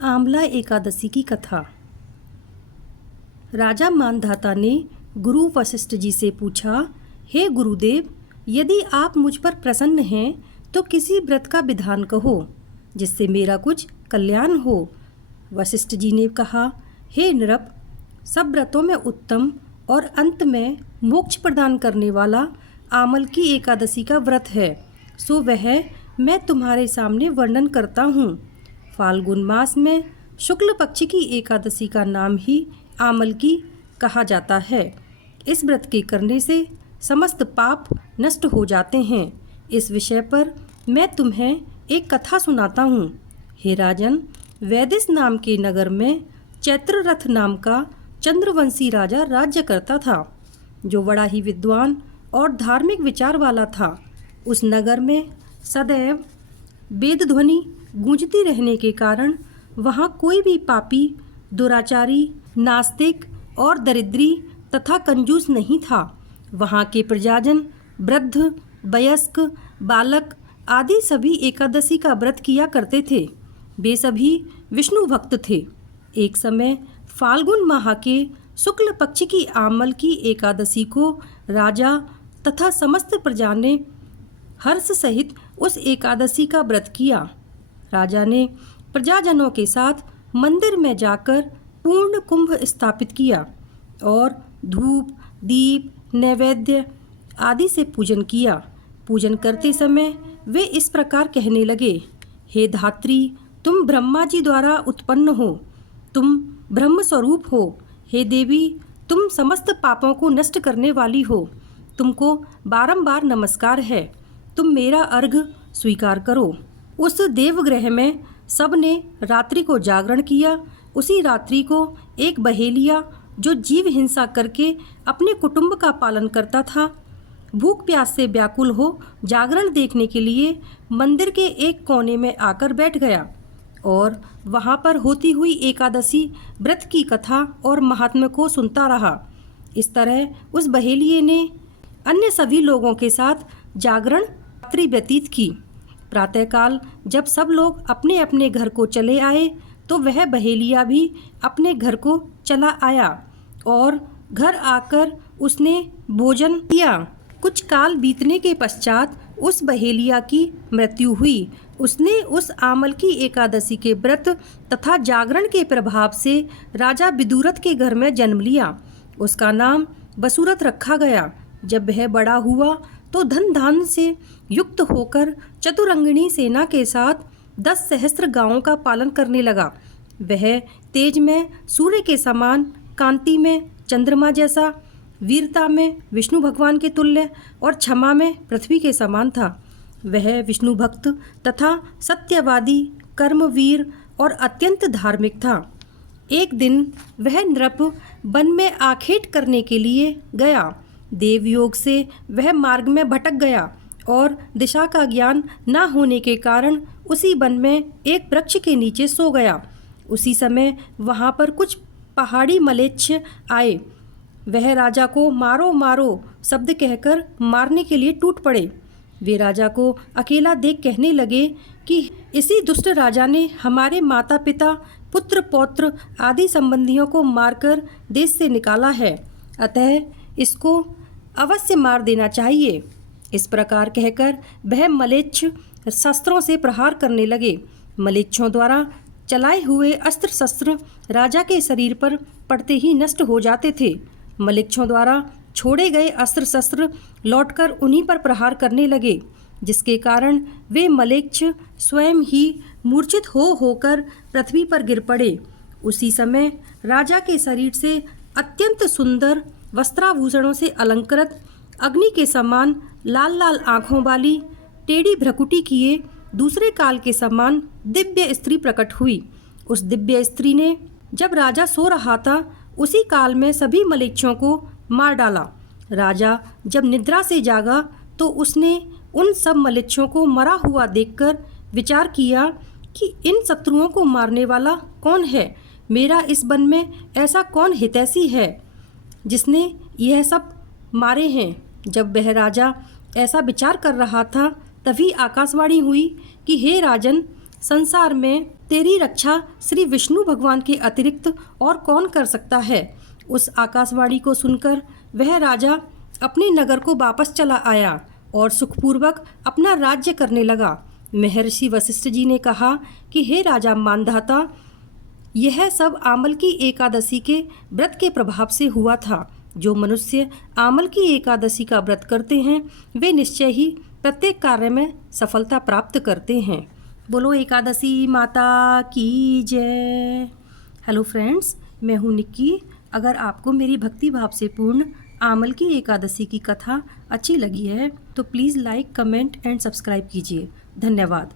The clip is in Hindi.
आमला एकादशी की कथा। राजा मानधाता ने गुरु वशिष्ठ जी से पूछा, हे गुरुदेव, यदि आप मुझ पर प्रसन्न हैं तो किसी व्रत का विधान कहो जिससे मेरा कुछ कल्याण हो। वशिष्ठ जी ने कहा, हे नृप, सब व्रतों में उत्तम और अंत में मोक्ष प्रदान करने वाला आमल की एकादशी का व्रत है, सो वह मैं तुम्हारे सामने वर्णन करता हूँ। फाल्गुन मास में शुक्ल पक्ष की एकादशी का नाम ही आमल की कहा जाता है। इस व्रत के करने से समस्त पाप नष्ट हो जाते हैं। इस विषय पर मैं तुम्हें एक कथा सुनाता हूँ। हे राजन, वैदिस नाम के नगर में चैत्ररथ नाम का चंद्रवंशी राजा राज्य करता था, जो बड़ा ही विद्वान और धार्मिक विचार वाला था। उस नगर में सदैव वेद ध्वनि गूंजती रहने के कारण वहाँ कोई भी पापी, दुराचारी, नास्तिक और दरिद्री तथा कंजूस नहीं था। वहाँ के प्रजाजन वृद्ध, वयस्क, बालक आदि सभी एकादशी का व्रत किया करते थे। वे सभी विष्णु भक्त थे। एक समय फाल्गुन माह के शुक्ल पक्ष की आमल की एकादशी को राजा तथा समस्त प्रजा ने हर्ष सहित उस एकादशी का व्रत किया। राजा ने प्रजाजनों के साथ मंदिर में जाकर पूर्ण कुंभ स्थापित किया और धूप, दीप, नैवेद्य आदि से पूजन किया। पूजन करते समय वे इस प्रकार कहने लगे, हे धात्री, तुम ब्रह्मा जी द्वारा उत्पन्न हो, तुम ब्रह्म स्वरूप हो। हे देवी, तुम समस्त पापों को नष्ट करने वाली हो। तुमको बारंबार नमस्कार है, तुम मेरा अर्घ्य स्वीकार करो। उस देवगृह में सबने रात्रि को जागरण किया। उसी रात्रि को एक बहेलिया, जो जीव हिंसा करके अपने कुटुंब का पालन करता था, भूख प्यास से व्याकुल हो जागरण देखने के लिए मंदिर के एक कोने में आकर बैठ गया और वहाँ पर होती हुई एकादशी व्रत की कथा और महात्म्य को सुनता रहा। इस तरह उस बहेलिये ने अन्य सभी लोगों के साथ जागरण रात्रि व्यतीत की। प्रातःकाल जब सब लोग अपने अपने घर को चले आए तो वह बहेलिया भी अपने घर को चला आया और घर आकर उसने भोजन किया। कुछ काल बीतने के पश्चात उस बहेलिया की मृत्यु हुई। उसने उस आमल की एकादशी के व्रत तथा जागरण के प्रभाव से राजा विदुरथ के घर में जन्म लिया। उसका नाम वसुरथ रखा गया। जब वह बड़ा हुआ तो धन धान्य से युक्त होकर चतुरंगिणी सेना के साथ 10 सहस्त्र गांवों का पालन करने लगा। वह तेज में सूर्य के समान, कांति में चंद्रमा जैसा, वीरता में विष्णु भगवान के तुल्य और क्षमा में पृथ्वी के समान था। वह विष्णु भक्त तथा सत्यवादी, कर्मवीर और अत्यंत धार्मिक था। एक दिन वह नृप वन में आखेट करने के लिए गया। देवयोग से वह मार्ग में भटक गया और दिशा का ज्ञान न होने के कारण उसी वन में एक वृक्ष के नीचे सो गया। उसी समय वहाँ पर कुछ पहाड़ी मलेच्छ आए। वह राजा को मारो मारो शब्द कहकर मारने के लिए टूट पड़े। वे राजा को अकेला देख कहने लगे कि इसी दुष्ट राजा ने हमारे माता पिता, पुत्र पौत्र आदि संबंधियों को मारकर देश से निकाला है, अतः इसको अवश्य मार देना चाहिए। इस प्रकार कहकर वह मलेच्छ शस्त्रों से प्रहार करने लगे। मलेच्छों द्वारा चलाए हुए अस्त्र शस्त्र राजा के शरीर पर पड़ते ही नष्ट हो जाते थे। मलेच्छों द्वारा छोड़े गए अस्त्र शस्त्र लौटकर उन्हीं पर प्रहार करने लगे, जिसके कारण वे मलेच्छ स्वयं ही मूर्छित होकर पृथ्वी पर गिर पड़े। उसी समय राजा के शरीर से अत्यंत सुंदर वस्त्राभूषणों से अलंकृत, अग्नि के समान लाल लाल आँखों वाली, टेढ़ी भ्रकुटी किए दूसरे काल के समान दिव्य स्त्री प्रकट हुई। उस दिव्य स्त्री ने जब राजा सो रहा था उसी काल में सभी मलेच्छों को मार डाला। राजा जब निद्रा से जागा तो उसने उन सब मलेच्छों को मरा हुआ देखकर विचार किया कि इन शत्रुओं को मारने वाला कौन है। मेरा इस वन में ऐसा कौन हितैषी है जिसने यह सब मारे हैं। जब वह राजा ऐसा विचार कर रहा था तभी आकाशवाणी हुई कि हे राजन, संसार में तेरी रक्षा श्री विष्णु भगवान के अतिरिक्त और कौन कर सकता है। उस आकाशवाणी को सुनकर वह राजा अपने नगर को वापस चला आया और सुखपूर्वक अपना राज्य करने लगा। महर्षि वशिष्ठ जी ने कहा कि हे राजा मानधाता, यह सब आमल की एकादशी के व्रत के प्रभाव से हुआ था। जो मनुष्य आमल की एकादशी का व्रत करते हैं वे निश्चय ही प्रत्येक कार्य में सफलता प्राप्त करते हैं। बोलो एकादशी माता की जय। हेलो फ्रेंड्स, मैं हूँ निक्की। अगर आपको मेरी भक्ति भाव से पूर्ण आमल की एकादशी की कथा अच्छी लगी है तो please like, comment and subscribe कीजिए। धन्यवाद।